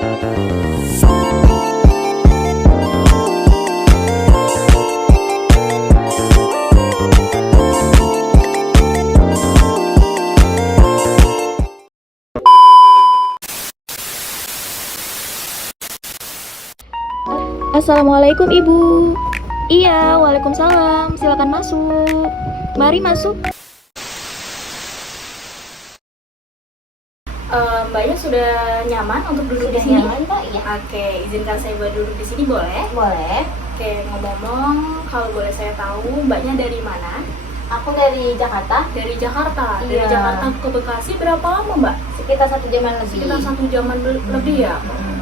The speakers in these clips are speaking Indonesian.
Assalamualaikum Ibu. Iya, waalaikumsalam. Silakan masuk. Mari masuk. Mbaknya sudah nyaman untuk duduk di sini? Nyaman, Pak? Iya. Oke, izinkan saya buat duduk di sini boleh? Boleh. Oke, ngomong-ngomong, kalau boleh saya tahu, Mbaknya dari mana? Aku dari Jakarta. Dari Jakarta. Dari Iya. Jakarta ke Bekasi berapa lama, Mbak? Sekitar 1 jaman lebih. Sekitar 1 jaman lebih ya.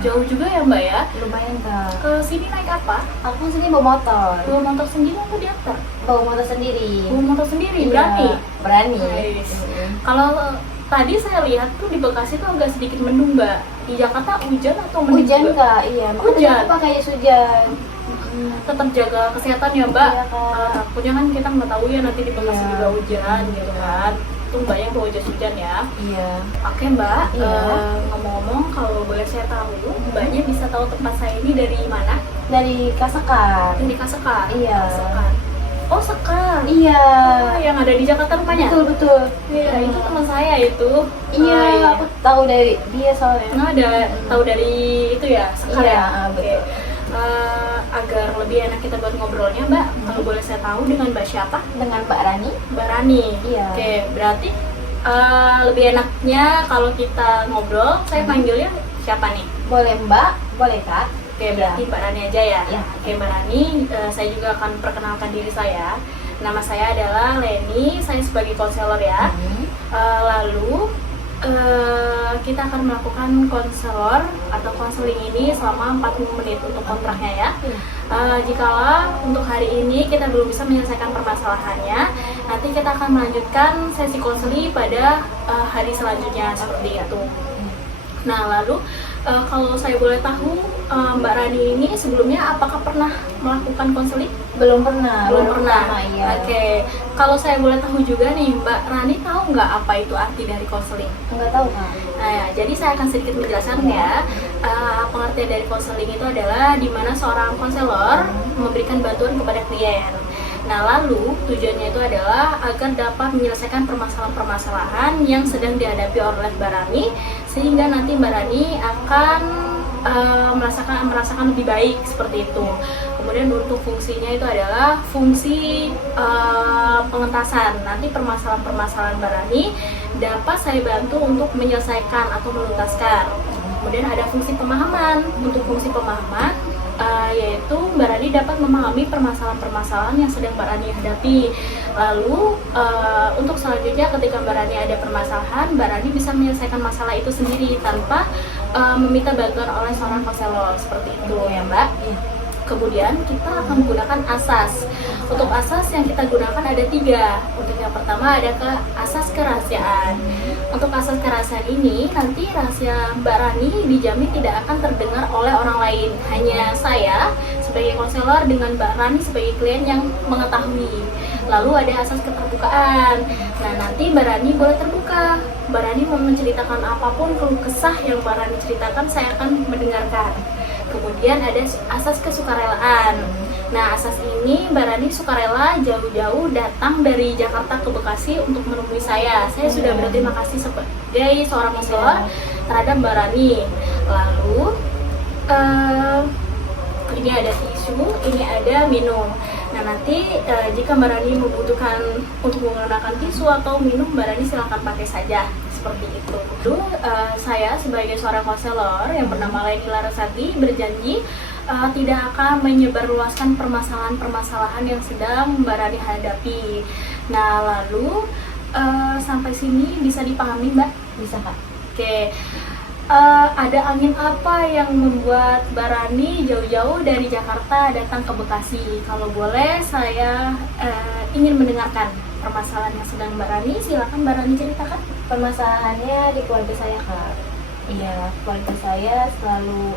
Jauh juga ya, Mbak ya? Lumayan, Kak. Ke sini naik apa? Aku sini bawa motor. Bawa motor sendiri atau diantar? Bawa motor sendiri. Bawa motor sendiri, Iya, berani? Berani. Nice. Kalau tadi saya lihat tuh di Bekasi tuh agak sedikit mendung, Mbak. Di Jakarta hujan atau mendung Hujan, juga? Kak. Iya. Makanya Hujan? aku pakai jas hujan. Tetap jaga kesehatan ya, Mbak. Iya, Kak. Takutnya kan kita nggak tahu ya nanti di Bekasi Iya. juga hujan gitu kan. Tuh Mbaknya bawa jas hujan ya. Iya. Oke, Mbak. Iya. Ngomong-ngomong, kalau boleh saya tahu, Mbaknya bisa tahu tempat saya ini dari mana? Dari Kasekar. Dari Kasekar. Iya. Kasekar. Oh, Sekar. Iya. Yang ada di Jakarta rumahnya? Betul, betul. Iya, itu teman saya itu. Iya, iya. aku tahu dari dia soalnya. Nah, ada tahu dari itu ya, Sekar Iya, ya. Oke. betul. Agar lebih enak kita buat ngobrolnya, Mbak, kalau boleh saya tahu dengan Mbak siapa? Dengan Mbak Rani. Mbak Rani. Iya. Oke, berarti lebih enaknya kalau kita ngobrol, saya panggilnya siapa nih? Boleh Mbak, boleh Kak. Oke, berarti Mbak Rani aja ya. Iya. Oke, Mbak Rani, saya juga akan perkenalkan diri saya. Nama saya adalah Leni, saya sebagai konselor ya. Lalu kita akan melakukan konselor atau konseling ini selama 40 menit untuk kontraknya ya. Jikalau untuk hari ini kita belum bisa menyelesaikan permasalahannya, nanti kita akan melanjutkan sesi konseling pada hari selanjutnya seperti itu. Nah, lalu kalau saya boleh tahu, Mbak Rani ini sebelumnya apakah pernah melakukan konseling? Belum pernah. Belum baru pernah. pertama, iya. Oke. Kalau saya boleh tahu juga nih, Mbak Rani tahu nggak apa itu arti dari konseling? Enggak tahu Kak. Nah, ya, jadi saya akan sedikit menjelaskan ya. Pengertian dari konseling itu adalah di mana seorang konselor memberikan bantuan kepada klien. Nah, lalu tujuannya itu adalah agar dapat menyelesaikan permasalahan-permasalahan yang sedang dihadapi oleh Mbak Rani, sehingga nanti Mbak Rani akan merasakan lebih baik seperti itu. Kemudian untuk fungsinya itu adalah fungsi pengentasan. Nanti permasalahan-permasalahan Mbak Rani dapat saya bantu untuk menyelesaikan atau menuntaskan. Kemudian ada fungsi pemahaman. Untuk fungsi pemahaman yaitu Mbak Rani dapat memahami permasalahan-permasalahan yang sedang Mbak Rani hadapi. Lalu untuk selanjutnya ketika Mbak Rani ada permasalahan, Mbak Rani bisa menyelesaikan masalah itu sendiri tanpa meminta bantuan oleh seorang konselor seperti itu ya, Mbak. Kemudian kita akan menggunakan asas. Untuk asas yang kita gunakan ada 3. Untuk yang pertama ada asas kerahasiaan. Untuk asas kerahasiaan ini nanti rahasia Mbak Rani dijamin tidak akan terdengar oleh orang lain. Hanya saya sebagai konselor dengan Mbak Rani sebagai klien yang mengetahui. Lalu ada asas keterbukaan. Nah, nanti Mbak Rani boleh terbuka. Mbak Rani mau menceritakan apapun keluh kesah yang Mbak Rani ceritakan, saya akan mendengarkan. Kemudian ada asas kesukarelaan. Nah, asas ini Mbak Rani sukarela jauh-jauh datang dari Jakarta ke Bekasi untuk menemui saya. Saya sudah berterima kasih sebagai seorang konselor terhadap Mbak Rani. Lalu ini ada tisu, ini ada minum. Nah, nanti jika Mbak Rani membutuhkan untuk menggunakan tisu atau minum, Mbak Rani silahkan pakai saja. Seperti itu. Lalu saya sebagai seorang konselor yang bernama Leni Larasati berjanji tidak akan menyebarluaskan permasalahan-permasalahan yang sedang Mbak Rani hadapi. Nah, lalu sampai sini bisa dipahami, Mbak? Bisa Kak. Oke. Ada angin apa yang membuat Mbak Rani jauh-jauh dari Jakarta datang ke Bekasi? Kalau boleh, saya ingin mendengarkan permasalahan yang sedang Mbak Rani. Silakan Mbak Rani ceritakan. Permasalahannya di keluarga saya Kak. Iya, keluarga saya selalu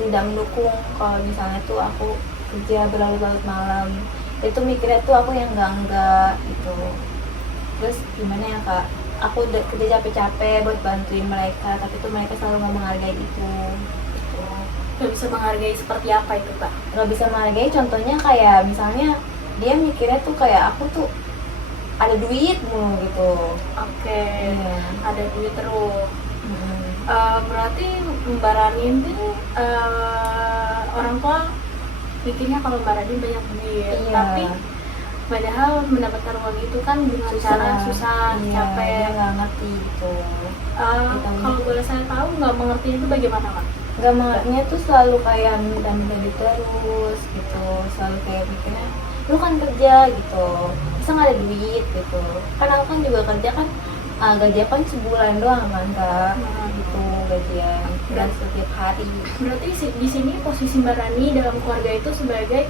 tidak mendukung kalau misalnya tuh aku kerja berlarut-larut malam. Itu mikirnya tuh aku yang enggak gitu. Terus gimana ya Kak? aku udah kerja capek-capek buat bantuin mereka, tapi tuh mereka selalu nggak menghargai itu. Gitu. Gak bisa menghargai seperti apa itu Kak? Nggak bisa menghargai, contohnya kayak misalnya dia mikirnya tuh kayak aku tuh ada duit mulu gitu. Oke. Iya. Ada duit terus. Mm-mm. Berarti Mbak Rani ini orang tua mikirnya kalau Mbak Rani banyak duit, Iya. tapi padahal mendapatkan uang itu kan dengan cara susah, iya, dia capek. nggak ngerti gitu. Kalau boleh saya tahu nggak mengerti itu bagaimana Kak? Nggak mengertinya tuh selalu kayak minta-minta duit terus gitu, selalu kayak mikirnya lu kan kerja gitu, bisa nggak ada duit gitu. Kan aku kan juga kerja kan, gaji kan sebulan doang kan Kak, gitu gajian dan setiap hari. Berarti di sini posisi Mbak Rani dalam keluarga itu sebagai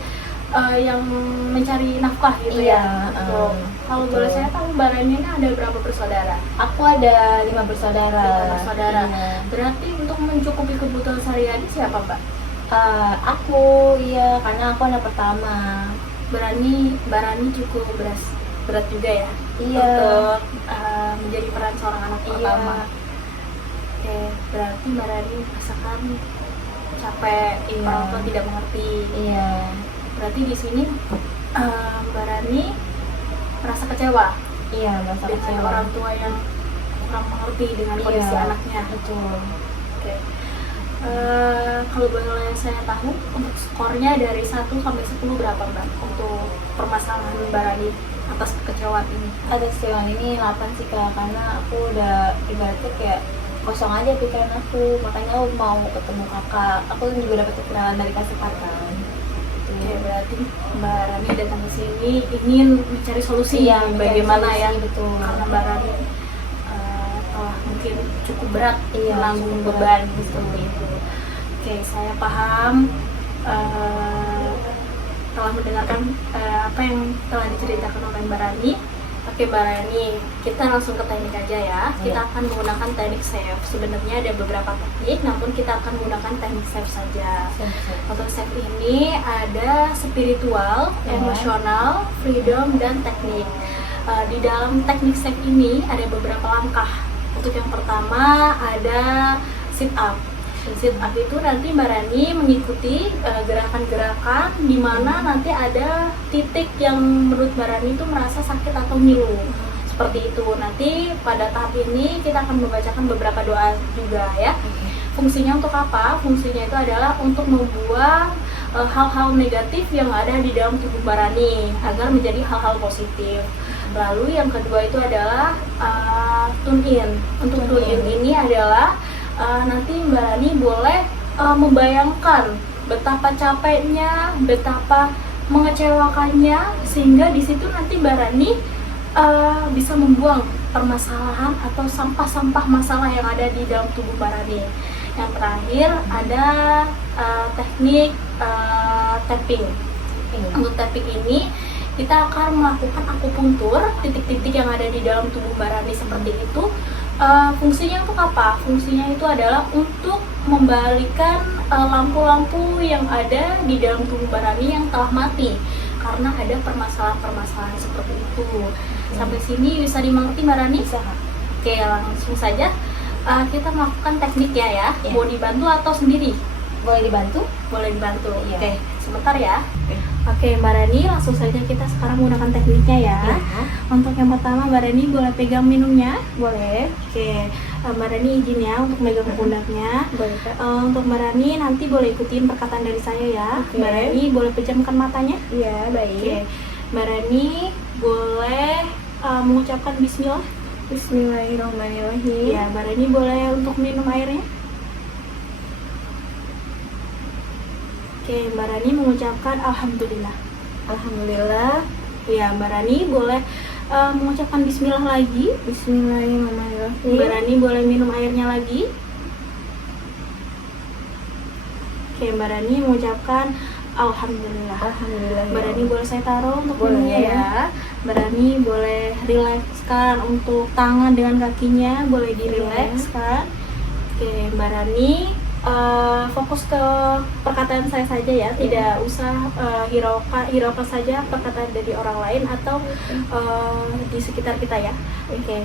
yang mencari nafkah gitu Iya, ya. Betul. Kalau boleh saya tahu Mbak Rani ini ada berapa bersaudara? Aku ada 5 bersaudara. 5 bersaudara. Iya. Berarti untuk mencukupi kebutuhan sehari-hari siapa Mbak? Aku iya, karena aku anak pertama. Mbak Rani cukup berat juga ya Iya. untuk menjadi peran seorang anak Iya. pertama. Oke, berarti Mbak Rani merasakan capek, Iya. orang tua tidak mengerti. Iya. Berarti di sini Mbak Rani merasa kecewa Iya, merasa dengan kecewa. orang tua yang kurang mengerti dengan kondisi Iya, anaknya. betul. Oke. Kalau boleh saya tahu untuk skornya dari 1 sampai 10 berapa Mbak untuk permasalahan Mbak Rani atas kekecewaan ini? Ada kecewaan ini 8 sih Kak, karena aku udah ibaratnya kayak kosong aja pikiran aku, makanya aku mau ketemu kakak. Aku juga dapat kenalan dari kasih kakak. Oke, berarti Mbak Rani datang ke sini ingin mencari solusi Iya, bagaimana mencari ya? solusi, betul. Karena Mbak Rani telah mungkin cukup berat Iya, menanggung cukup beban berat, seperti itu. Oke, saya paham telah mendengarkan apa yang telah diceritakan oleh Mbak Rani. Oke Mbak Rani, kita langsung ke teknik aja ya. Kita akan menggunakan teknik save. Sebenarnya ada beberapa teknik, namun kita akan menggunakan teknik save saja. Untuk save ini ada spiritual, emosional, freedom, dan teknik. Di dalam teknik save ini ada beberapa langkah. Untuk yang pertama ada sit up. Sit up itu nanti Mbak Rani mengikuti gerakan-gerakan di mana nanti ada titik yang menurut Mbak Rani itu merasa sakit atau ngilu. Seperti itu. Nanti pada tahap ini kita akan membacakan beberapa doa juga ya. Fungsinya untuk apa? Fungsinya itu adalah untuk membuang hal-hal negatif yang ada di dalam tubuh Mbak Rani agar menjadi hal-hal positif. Lalu yang kedua itu adalah tune in. Untuk tune in ini adalah nanti Mbak Rani boleh membayangkan betapa capeknya, betapa mengecewakannya, sehingga di situ nanti Mbak Rani bisa membuang permasalahan atau sampah-sampah masalah yang ada di dalam tubuh Mbak Rani. Yang terakhir ada teknik tapping. Untuk tapping ini kita akan melakukan akupunktur titik-titik yang ada di dalam tubuh Mbak Rani seperti itu. Fungsinya untuk apa? Fungsinya itu adalah untuk membalikan lampu-lampu yang ada di dalam tubuh Mbak Rani yang telah mati karena ada permasalahan-permasalahan seperti itu. Sampai sini bisa dimengerti Mbak Rani? Bisa. Oke, langsung saja kita melakukan tekniknya ya. Mau dibantu atau sendiri? Boleh dibantu? Boleh dibantu. Iya. Oke, sebentar ya. Oke, Mbak Rani, langsung saja kita sekarang menggunakan tekniknya ya. Untuk yang pertama, Mbak Rani boleh pegang minumnya. Boleh. Oke, Mbak Rani izin ya untuk megang pundaknya. Boleh Kak. Untuk Mbak Rani nanti boleh ikutin perkataan dari saya ya. Oke. Mbak Rani boleh pejamkan matanya. Iya, baik. Oke, Mbak Rani boleh mengucapkan Bismillah. Bismillahirrahmanirrahim. Iya, Mbak Rani boleh untuk minum airnya. Oke, Mbak Rani mengucapkan Alhamdulillah. Alhamdulillah. Ya, Mbak Rani boleh mengucapkan Bismillah lagi. Bismillahirrahmanirrahim. Mbak Rani boleh minum airnya lagi. Oke, Mbak Rani mengucapkan Alhamdulillah. Alhamdulillah. Mbak Rani boleh saya taruh untuk Boleh. minumnya ya. Mbak Rani boleh rilekskan untuk tangan dengan kakinya, boleh dirilekskan. Oke, Mbak Rani fokus ke perkataan saya saja ya, tidak usah hiraukan saja perkataan dari orang lain atau di sekitar kita ya. Oke.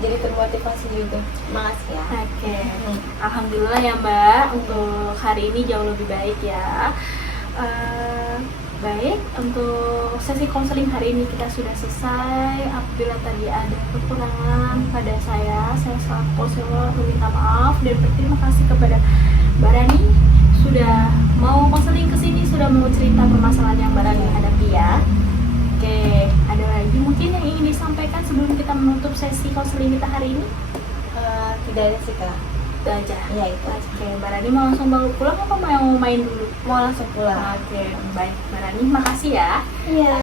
jadi termotivasi juga. Makasih ya. Oke, alhamdulillah ya Mbak, untuk hari ini jauh lebih baik ya. Baik, untuk sesi konseling hari ini kita sudah selesai. Apabila tadi ada kekurangan pada saya selaku konselor meminta maaf dan berterima kasih kepada Mbak Rani sudah mau konseling ke sini, sudah mau cerita permasalahan yang Mbak Rani hadapi ya. Oke, ada lagi mungkin yang ingin disampaikan sebelum kita menutup sesi konseling kita hari ini? Tidak ada sih kak. Itu aja. Iya itu. Oke, Mbak Rani mau langsung bawa pulang apa mau main dulu? Mau langsung pulang. Oke, baik Mbak Rani, makasih ya. Iya.